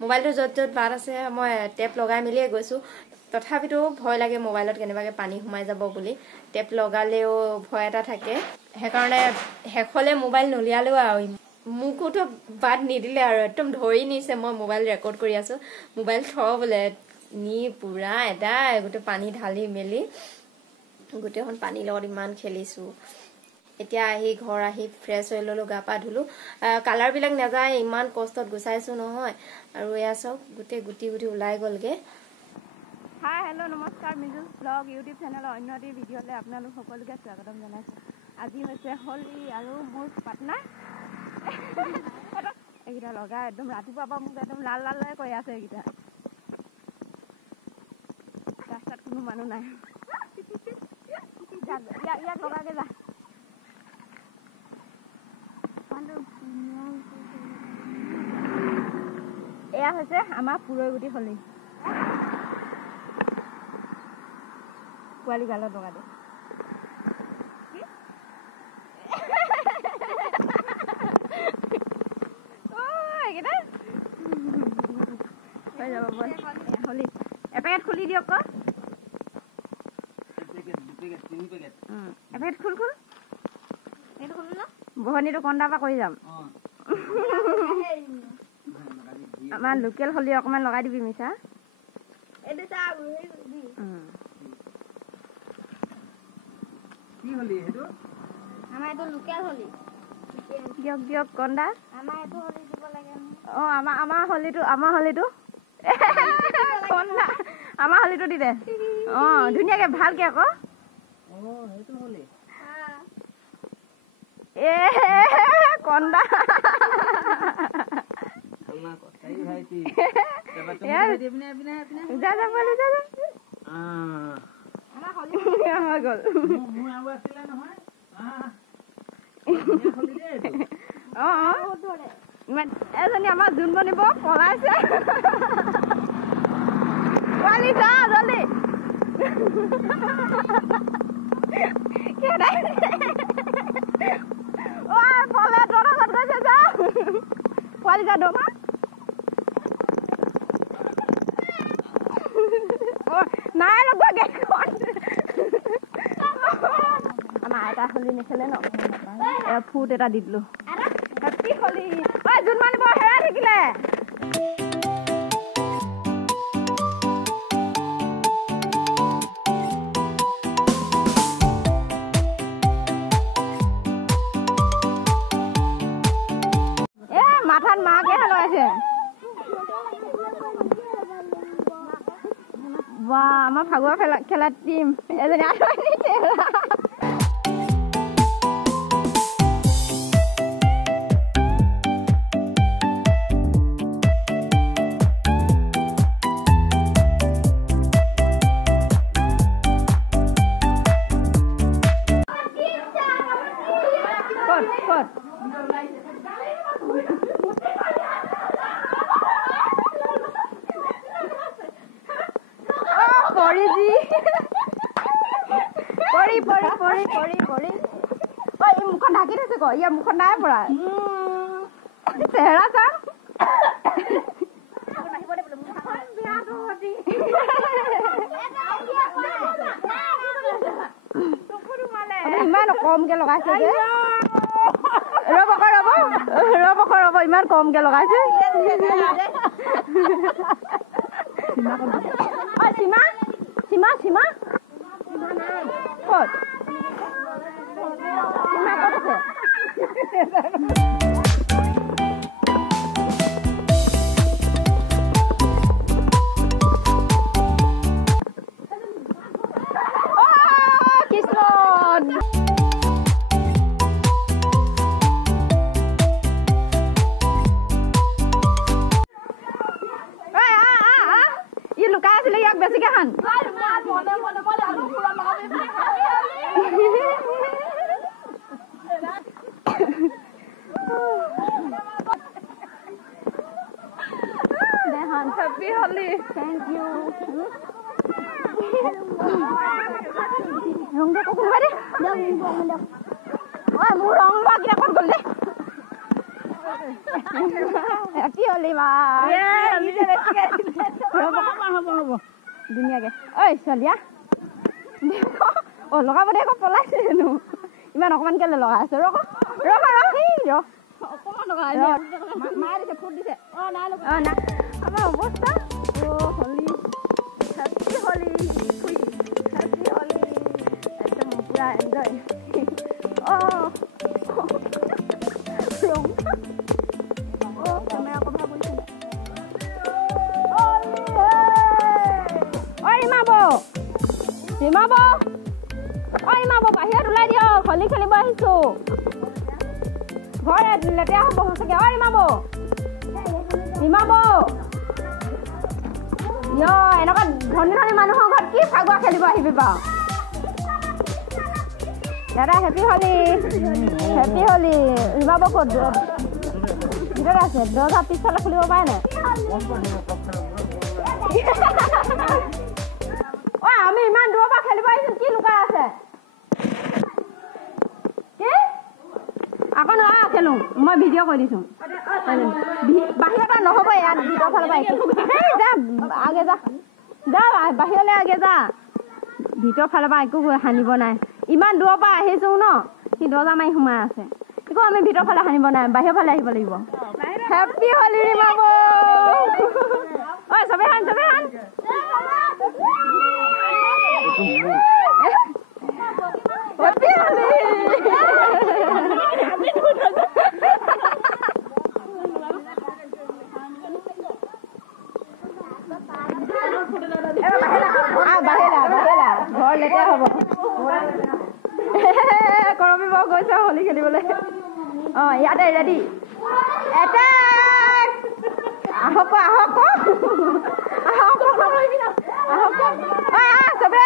মোবাইলটো য'ত য'ত বাট আছে মই টেপ লগাই মিলিয়ে গৈছোঁ তথাপিতো ভয় লাগে মোবাইলত কেনেবাকৈ পানী সোমাই যাব বুলি টেপ লগালেও ভয় এটা থাকে সেইকাৰণে শেষলৈ মোবাইল নলিয়ালেও আৰু মোকোতো বাদ নিদিলে আৰু একদম ধৰি নিছে মই মোবাইল ৰেকৰ্ড কৰি আছোঁ মোবাইল থ বোলে নি পুৰা এদাই গোটেই পানী ঢালি মেলি গোটেইখন পানীৰ লগত ইমান খেলিছোঁ এতিয়া আহি ঘৰ আহি ফ্ৰেছ হৈ ল'লোঁ গা পা ধুলোঁ কালাৰবিলাক নাযায় ইমান কষ্টত গুচাইছোঁ নহয় আৰু এয়া চাওক গোটেই গুটি গুটি ওলাই গ'লগৈ হাই হেল্ল' নমস্কাৰ মিজুছ ব্লগ ইউটিউব চেনেলৰ অন্য এটি ভিডিঅ'লৈ আপোনালোক সকলোকে স্বাগতম জনাইছোঁ আজি হৈছে হোলী আৰু মোৰ পাৰ্টনাৰ এইকেইটা লগাই একদম ৰাতিপুৱাৰ পৰা মোক একদম লাল লাললৈ কৈ আছে এইকেইটা ৰাস্তাত কোনো মানুহ নাই ইয়াক লগাকে যা এয়া হৈছে আমাৰ পুৰৈগুটি হোলী পোৱালি গালত লগাই দে হোলী এপেকেট খুলি দিয়ক ক এপেকেট খুল খুল এইটো খুল ন বহনীটো কণ্ডাৰ পৰা কৰি যাম আমাৰ লোকেল হোলী অকণমান লগাই দিবি মিছা দিয়ক দিয়ক কণ্ডা আমাৰ হোলীটো কণ্ডা আমাৰ হোলীটো দি দে ধুনীয়াকে ভালকে আকৌ এ কণ্ডা এজনী আমাৰ জোন বনিব পলাইছে পোৱালি যা জলদি পলে তলত গৈছে যা পোৱালি যা দমা নাই লগোৱা গেটখন আমাৰ আইতা হোলী নেখেলে ন ফুট এটা দি দিলো হেপী হোলী জোন মানিব হেৰাই থাকিলে মাথাত মাকে লগাইছে বা আমাৰ ফাগুৱা খেলা টিম এজনী আনিছে মুখন ঢাকি থৈছে ক ইয়াৰ মুখত নাই পৰা চেহেৰা চাম ইমান কমকে লগাইছে যে ৰ'ব ইমান কমকে লগাইছে সীমা ক'ত লুকাই আছিলে ইয়াক বেছিকে খান Happy Holi. Thank you. Rong dia kok keluar deh. Wah, murong lagi dapat gol deh. Happy Holi, Ma. Yeah, হ'ব ধুনীয়াকে ঐ চলিয়া লগাব দে আকৌ পলাইছে জানো ইমান অকণমান কেলে লগাই আছে অকণমান লগাই মায়ে দিছে ফুট দিছে আমাৰ অৱস্থা হলি হেপী হলি হেপী হলি একদম পুৰা এনজয় কেমেৰা কভাৰ কৰিছে ৰীমা বৌ বাহিৰত ওলাই দিয়ক হলি খেলিব আহিছো ঘৰ লেতেৰা হ'ব সঁচাকে ৰীমা বৌ এনেকুৱা ধনী ধনী মানুহৰ ঘৰত কি ফাগুৱা খেলিব আহিবি বাৰু দাদা হেপী হলি ৰীমা বৌ ক'ত ভিতৰত আছে দৰ্জা পিছফালে খুলিব পাৰে নাই আমি ইমান দূৰৰ পৰা খেলিব আহিছো কি লুকাই আছে কি আকৌ নহয় খেলো মই ভিডিঅ' কৰি দিছো বাহিৰত নহ'ব ইয়াত ভিতৰৰ ফালৰ পৰা যা আগে যা বাহিৰলৈ আগে যা ভিতৰৰ ফালৰ পৰা একো সানিব নাই ইমান দূৰৰ পৰা আহিছো ন সি দৰ্জা মাৰি সোমাই আছে একো আমি ভিতৰৰ ফালে সানিব নাই বাহিৰৰ ফালে আহিব লাগিব হেপী হলি ৰীমা বৌ ঐ চবে হান হেপী হলি বাহিৰা ঘৰ লেতেৰা হ'ব কৰবী বৌ গৈছে হলি খেলিবলৈ ইয়াতে ৰেডি আহক চবে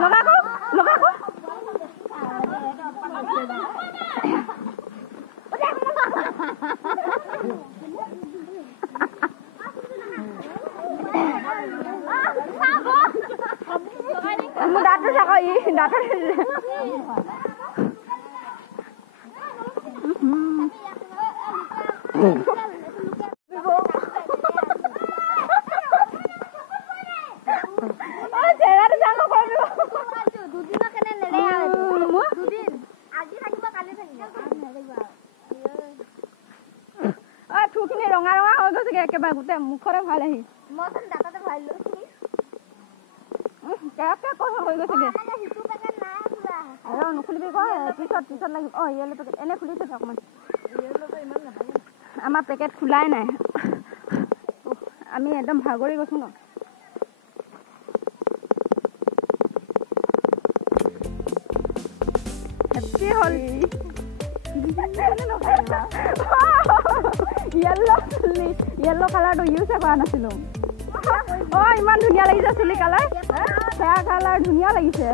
লগাক দাঁতটো চাক দাঁতৰ থুখিনি ৰঙা ৰঙা হৈ গৈছে একেবাৰে গোটেই মুখৰে ভাল আহি নুখুলিবি পিছত লাগিব ইয়েলো পেকেট এনে খুলিছে অকণমান আমাৰ পেকেট খোলাই নাই আমি একদম ভাগৰি গৈছো ন হেপী হলি येलो কালাৰটো ইউজে কৰা নাছিলো ইমান ধুনীয়া লাগিছে চুলি কালাৰ সেয়া কালাৰ ধুনীয়া লাগিছে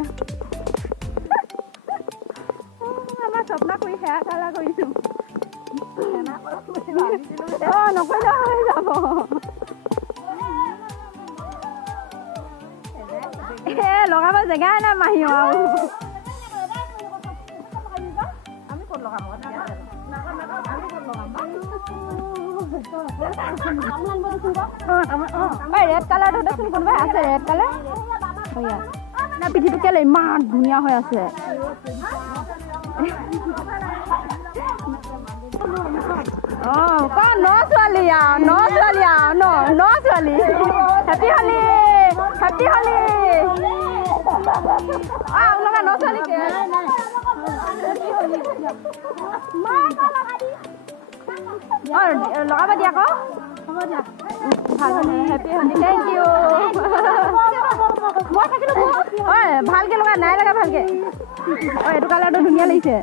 আমাৰ স্বপ্ন কৰি সেয়া কালাৰ কৰিছো নকৰিলে হৈ যাব লগাব জেগাই নাই মাহী আৰু আমি ক'ত লগাব ৰেড কালাৰটো দেচোন কোনোবাই আছে ৰেড কালাৰ পিঠিটো কেলে ইমান ধুনীয়া হৈ আছে ন ছোৱালী হেপী হলি লগা ন ছোৱালী লগাব দিয়া আকৌ ভাল হেপী হলি থেংক ইউ ভালকে লগা নাই লগা ভালকে এইটো কালাৰটো ধুনীয়া লাগিছে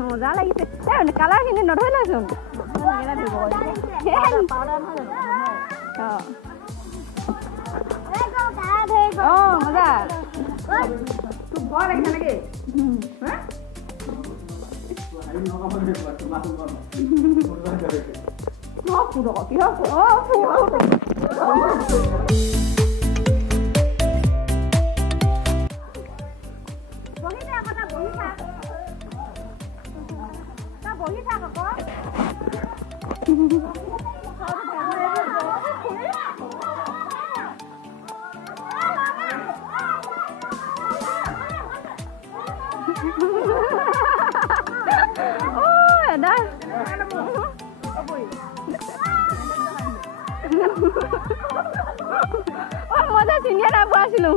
মজা লাগিছে কালাৰ খিনি নধৰিলেচোন মজা তোক ভয় লাগিছে নেকি কিহৰ এডা মই যে চিনিয়ে নাপোৱা আছিলো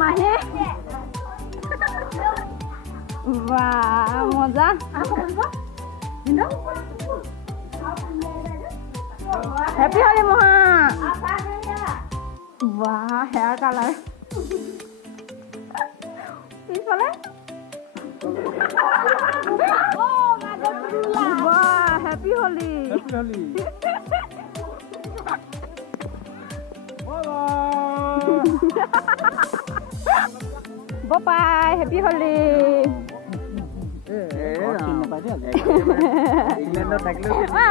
মাহে মজা হেপী হলি মহা হেয়াৰ কালাৰ পিছফালে হেপী হলি বাই হেপী হলি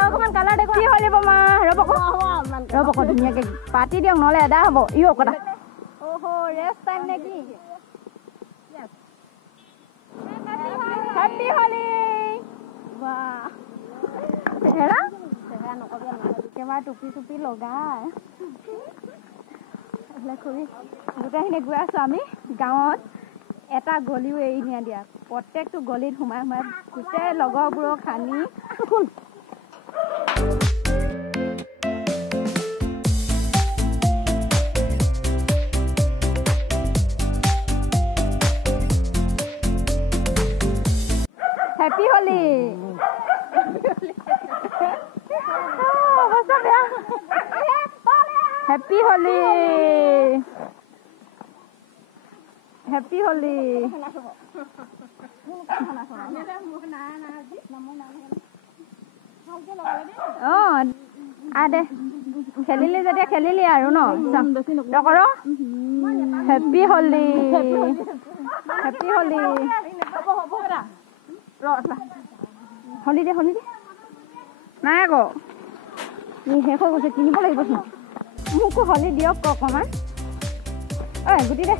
অকমান কালাৰ দেখো কি হলি বমা ৰ'ব ধুনীয়াকে পাতি দিয়ক নহ'লে এদা হ'ব ইও কথা ৰেষ্ট টাইম নেকি হেপী হলি হেৰা একেবাৰে টুপি চুপি লগাই গোটেইখিনি গৈ আছো আমি গাঁৱত এটা গলিও এৰি নিয়া দিয়া প্ৰত্যেকটো গলিত সোমাই সোমাই গোটেই লগৰবোৰক সানি হেপী হলি অৱস্থা বেয়া হেপী হলি হেপী হলি দে খেলিলি যেতিয়া খেলিলি আৰু ন হেপী হলি হেপী হলি হলি দে নাই আকৌ শেষ হৈ গৈছে কিনিব লাগিবচোন মোকো হলি দিয়ক অকণমান গুটি দে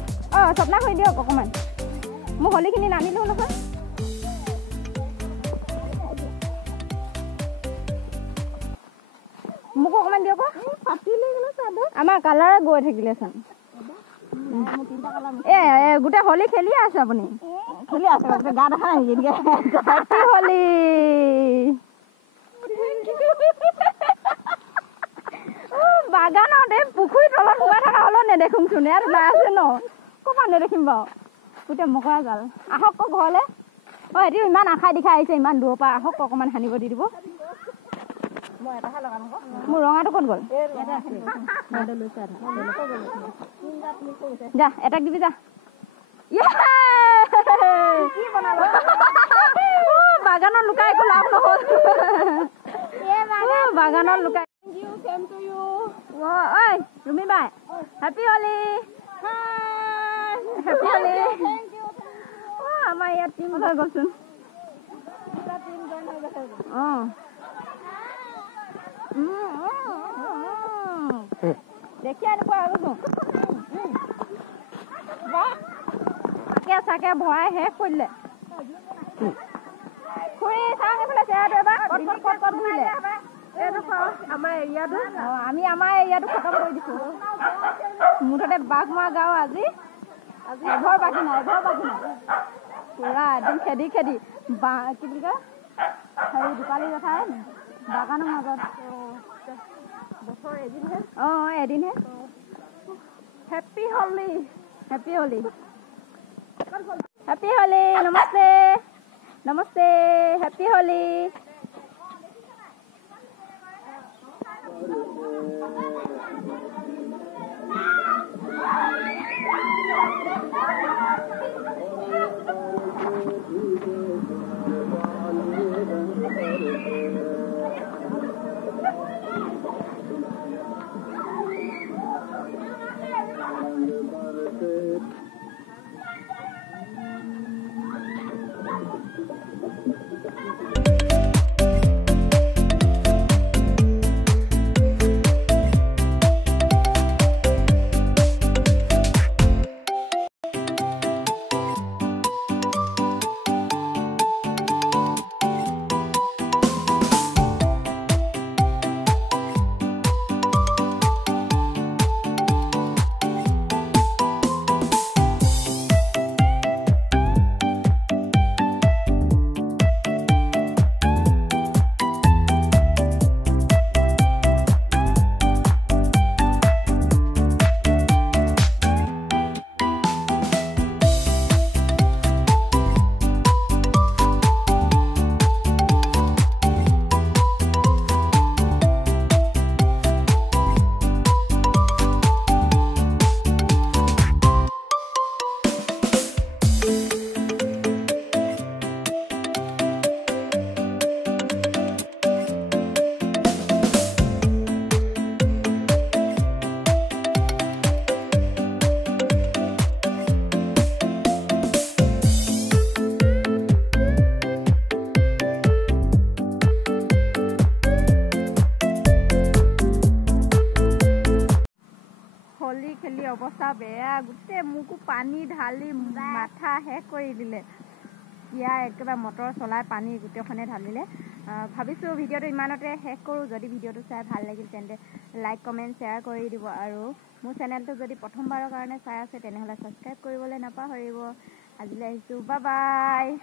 স্বপ্না হৈ দিয়ক অকণমান মোক হলিখিনি নানিলো নহয় মোকো অকণমান দিয়ক আমাৰ কালাৰে গৈ থাকিলে চোন গোটেই হলি খেলিয়ে আছে আপুনি খেলি আছে গা দেখা নাই হলি বাগানত এই পুখুৰীৰ তলত সোমাই থকা হ'লেও নেদেখোঁচোন ইয়াত ওলাই আছে ন ক'ৰপৰা নেদেখিম বাৰু গোটেই মকৰা জাল আহক আকৌ ঘৰলৈ এতিয়া ইমান আশাই দেখাই আহিছে ইমান দূৰৰ পৰা আহক অকণমান সানিব দি দিব মোৰ ৰঙাটো ক'ত গ'ল যা এটাক দিবি যা বাগানত লুকাই একো লাভ নহ'ল বাগানত লুকাই ৰুমি বাই হেপী হলি হেপী হলি আমাৰ ইয়াত টিম হৈ গ'লচোন দেখি আনিব আৰু চাকে ভৰাই শেষ কৰিলে খুৰী চাওঁ এইফালে চেহেৰাটো এবাৰ আমাৰ এৰিয়াটো আমি আমাৰ এৰিয়াটো খতম কৰি দিছোঁ মুঠতে বাঘমৰা গাঁও আজি এঘৰ বাকী নাই পুৰা এদিন খেদি কি বুলি কয় হেৰি দীপালী জেঠাই বাগানৰ মাজত বছৰ এদিনহে হেপী হলি হেপী হলি নমস্তে হেপী হলি খেলি অৱস্থা বেয়া গোটেই মোকো পানী ঢালি মাথা শেষ কৰি দিলে ইয়াৰ একেবাৰে মটৰ চলাই পানী গোটেইখনে ঢালিলে ভাবিছোঁ ভিডিঅ'টো ইমানতে শেষ কৰোঁ যদি ভিডিঅ'টো চাই ভাল লাগিল তেন্তে লাইক কমেণ্ট শ্বেয়াৰ কৰি দিব আৰু মোৰ চেনেলটো যদি প্ৰথমবাৰৰ কাৰণে চাই আছে তেনেহ'লে ছাবস্ক্ৰাইব কৰিবলৈ নাপাহৰিব আজিলৈ আহিছোঁ বাই বাই